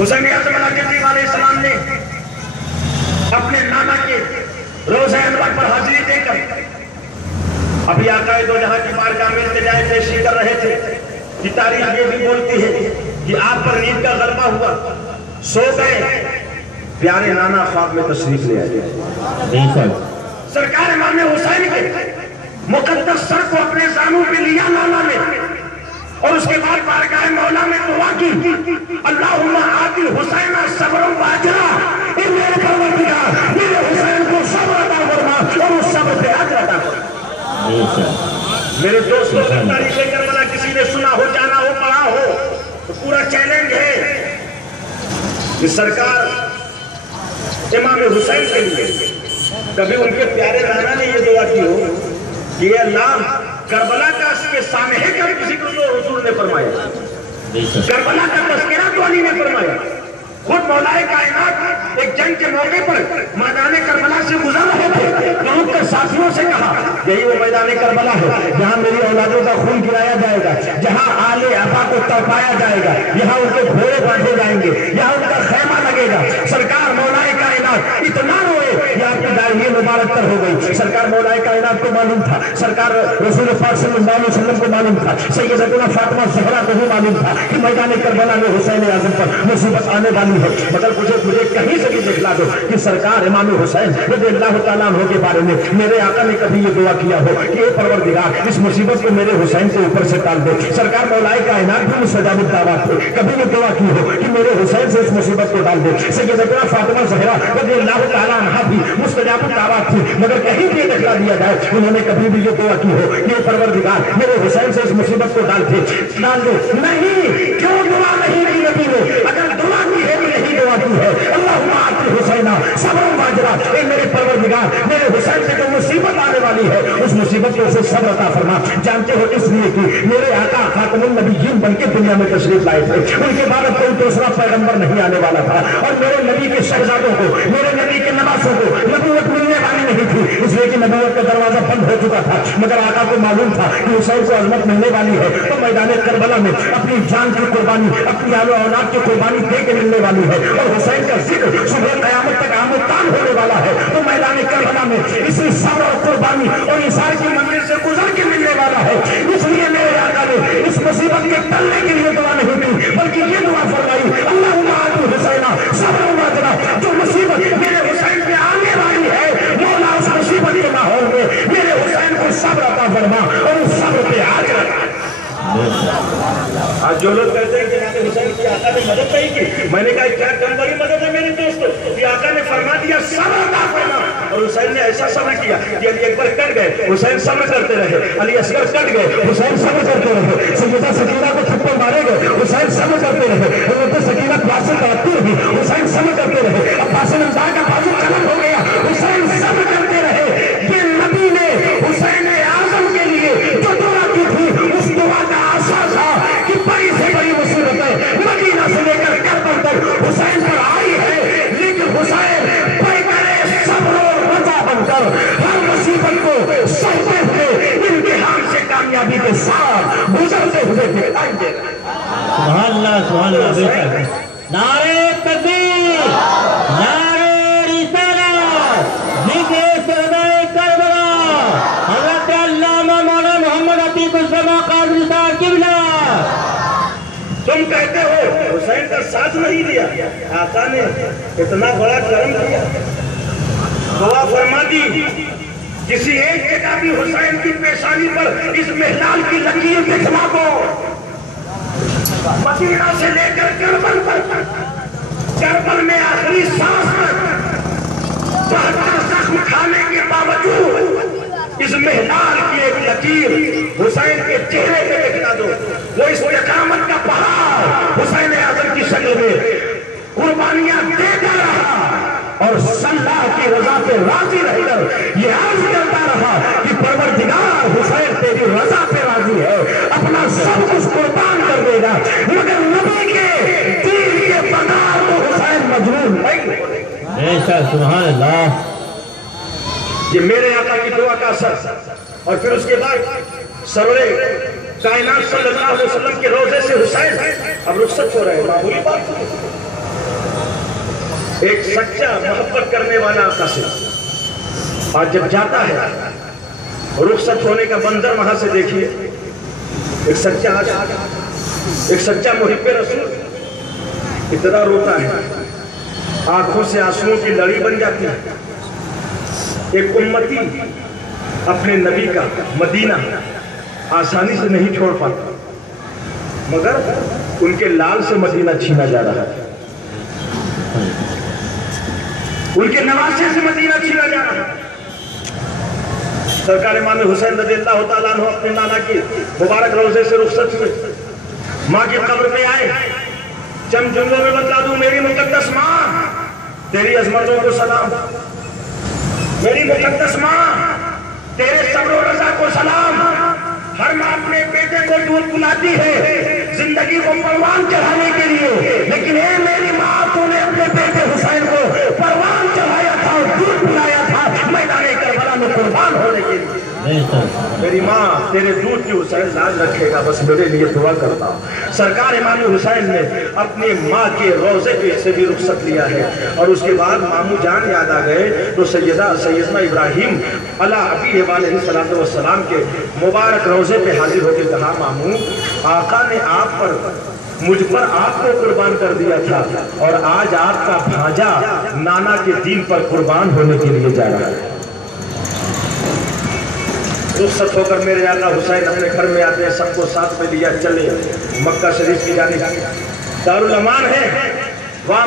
حسین اعظم علیہ السلام نے اپنے نانا کے روزہ انور پر حاضری دے کر ابھی آقا دو جہاں کی بارگاہ میں التجائے پیشی کر رہے تھے کہ تاریخ یہ بھی بولتی ہے کہ آپ پر نیند کا غلبہ ہوا، سو گئے، پیارے نانا خواب میں تشریف لے آئے۔ سرکار امام حسین کے مقدس سر کو اپنے زانوں پہ لیا نانا نے، اور اس کے بعد بارگاہ مولا میں دعا کی، اللہم آتی حسین صبر و اجرا، اے میرے پروردگار میرے حسین کو صبر عطا فرما اور اس صبر پہ اجر عطا فرما۔ میرے دوستوں کا تاریخ کربلا کسی نے سنا ہو، جانا ہو، پڑھا ہو تو پورا چیلنج ہے کہ سرکار امام حسین کے لیے کبھی ان کے پیارے نانا نے یہ دعا کی ہو کہ اے اللہ کربلا کا اس کے سامنے کا ذکر تو حضور نے فرمایا، کربلا کا تذکرہ تو علی نے فرمایا، خود مولا کائنات ایک جنگ کے موقع پر میدان کربلا سے گزر رہے تھے، لوگ کے ساتھیوں سے کہا یہی وہ میدان کربلا ہے جہاں میری اولادوں کا خون گرایا جائے گا، جہاں آل ابا کو تڑپایا جائے گا، یہاں ان کے گھوڑے باندھے جائیں گے، یہاں ان کا خیمہ لگے گا۔ سرکار مولا کائنات اتنا روئے کہ آپ کی داڑھی مبارک تر ہو گئی۔ سرکار مولا کائنات کو معلوم تھا، سرکار رسول پاک صلی اللہ علیہ وسلم کو معلوم تھا، سیدتنا فاطمہ زہرا کو بھی معلوم تھا کہ میدان کربلا میں حسین اعظم پر مصیبت آنے والی ہے، مگر مجھے کہیں سے بھی دکھلا دو کہ سرکار امام حسین رضی اللہ تعالیٰ عنہ کے بارے میں میرے آقا نے کبھی یہ دعا کیا ہو کہ اے پروردگار اس مصیبت کو میرے حسین کے اوپر سے ٹال دے۔ سرکار مولا کائنات بھی مستجاب الدعوات تھے، کبھی یہ دعا کی ہو کہ میرے حسین سے اس مصیبت کو ڈال دے۔ سیدتنا فاطمہ زہرا رضی اللہ تعالیٰ عنہ بھی مستجاب الدعوات تھی، مگر کہیں بھی یہ دکھلا دیا جائے انہوں نے کبھی بھی یہ دعا کی ہو کہ اے پروردگار میرے حسین سے اس مصیبت کو ڈال دے۔ نہیں، کیوں دعا نہیں کی نبی نے؟ اگر دعا کی ہے تو یہی دعا کی ہے، اللہم آتی حسینہ صبر و اجرا، اے میرے پروردگار میرے حسین سے جو مصیبت آنے والی ہے اس مصیبت کو اسے صبر عطا فرما۔ جانتے ہو اس لیے کہ میرے آقا خاتم النبیین بن کے دنیا میں تشریف لائے تھے، ان کے بعد کوئی دوسرا پیغمبر نہیں آنے والا تھا، اور میرے نبی کے شہزادوں کو، میرے نبی کے نواسوں کو نبوت ملنے والی نہیں تھی، اس لیے کہ نبوت کا دروازہ بند ہو چکا تھا، مگر آقا کو معلوم تھا کہ حسین کو عظمت ملنے والی ہے، تو میدان کربلا میں اپنی جان کی قربانی، اپنی آل و اولاد کی قربانی دے کے ملنے والی ہے، اور حسین کا ذکر صبح قیامت تک عام و تام ہونے والا ہے، تو میدان کربلا میں اسی صبر اور قربانی اور اثار کی منزل سے گزر کے ملنے والا ہے۔ اس لیے میرے آقا نے اس مصیبت کے ٹلنے کے لیے دعا نہیں کی، بلکہ یہ دعا فرمائی، اللہم آتی حسینہ صبر و اجرا، جو مصیبت میرے حسین پہ آنے والی ہے مولا اس مصیبت کے ماحول میں میرے حسین کو صبر عطا فرما اور اس صبر پہ اجر عطا۔ آج جو لوگ کہتے ہیں کہ امام حسین کی آقا نے مدد نہیں کی، میں نے کہا کیا کم بڑی مدد ہے میرے دوستو کہ آقا نے فرما دیا صبر عطا فرما، اور حسین نے ایسا صبر کیا کہ علی اکبر کٹ گئے، حسین صبر کرتے رہے، علی اصغر کٹ گئے، حسین صبر کرتے رہے، سیدہ سکینہ کو تھپڑ مارے گئے، حسین صبر کرتے رہے، حضرت سکینہ پاس سے تڑپتی رہی، حسین صبر کرتے رہے، عباس نمدار کا بازو قلم ہو گیا، حسین صبر کرتے رہے۔ یہ نبی نے حسین اعظم کے لیے جو دعا کی تھی اس دعا کا آثار تھا کہ بڑی سے بڑی مصیبتیں مدینہ سے لے کر کربلا تک حسین پر آئی ہے، لیکن حسین پیکر صبر و رضا بن کر ہر مصیبت کو سہتے ہوئے امتحان سے کامیابی کے ساتھ گزرتے ہوئے دکھائی دے رہے ہیں۔ سبحان اللہ سبحان اللہ، نعرہ تکبیر، نعرہ رسالت، ذکر شہدائے کربلا، حضرت علامہ مولانا محمد عتیق السماء قادری صاحب قبلہ۔ تم کہتے ہو حسین کا ساتھ نہیں دیا، آقا نے اتنا بڑا کرم کیا، دعا فرما دی، کسی ایک جگہ بھی حسین کی پیشانی پر اس محلال کی لکیر دکھلا دو، مدینہ سے لے کر کربل پر، کربل میں آخری سانس تک 72 زخم کھانے کے باوجود اس محلال کی ایک لکیر حسین کے چہرے پہ دکھلا دو، وہ استقامت کا پہاڑ حسین اعظم کی شکل میں قربانیاں دیتا رہا، اور اللہ کی رضا پہ راضی رہ کر یہ عرض کرتا رہا کہ پروردگار حسین تیری رضا پہ راضی ہے، اپنا سب کچھ قربان کر دے گا، مگر نبی کے دین کے بغیر تو حسین مجنون نہیں ہے۔ سبحان اللہ۔ یہ میرے آقا کی دعا کا اثر، اور پھر اس کے بعد سرور کائنات صلی اللہ علیہ وسلم کے روضے سے حسین اب رخصت ہو رہے ہیں، معمولی بات نہیں۔ ایک سچا محبت کرنے والا آقا سے آج جب جاتا ہے رخصت ہونے کا منظر وہاں سے دیکھیے. ایک سچا عاشق، ایک سچا محب رسول اتنا روتا ہے آنکھوں سے آنسوؤں کی لڑی بن جاتی ہے. ایک امتی اپنے نبی کا مدینہ آسانی سے نہیں چھوڑ پاتا، مگر ان کے لال سے مدینہ چھینا جا رہا ہے، ان کے نواسے سے مدینہ چھینا جا رہا ہے. سرکار امام حسین رضی اللہ تعالیٰ عنہ اپنے نانا کی مبارک روضے سے رخصت ہوئے، ماں کی قبر پہ آئے. چند جملوں میں بتلا دوں، میری مقدس ماں تیری عظمتوں کو سلام، میری مقدس ماں تیرے صبر و رضا کو سلام. ہر ماں اپنے بیٹے کو دودھ پلاتی ہے زندگی کو پروان چڑھانے کے لیے، لیکن اے میری ماں تو نے اپنے بیٹے حسین کو پروان چڑھایا تھا اور دودھ پلایا تھا میدان کربلا میں قربان ہونے کے لیے. میری ماں تیرے دودھ کی حسین لاج رکھے گا، بس میرے لیے دعا کرتا ہوں. سرکار امام حسین نے اپنی ماں کے روضے پہ سے بھی رخصت لیا ہے، اور اس کے بعد مامو جان یاد آ گئے تو سیدنا ابراہیم علیہ ابی علیہ السلام کے مبارک روضے پہ حاضر ہو کے کہا، مامو آقا نے آپ پر مجھ پر آپ کو قربان کر دیا تھا، اور آج آپ کا بھانجا نانا کے دین پر قربان ہونے کے لیے جا رہا ہے. رخصت ہو کر میرے آقا حسین اپنے گھر میں آتے ہیں، سب کو ساتھ میں لیا چلے مکہ شریف کی جانب. دارالامان ہے وہاں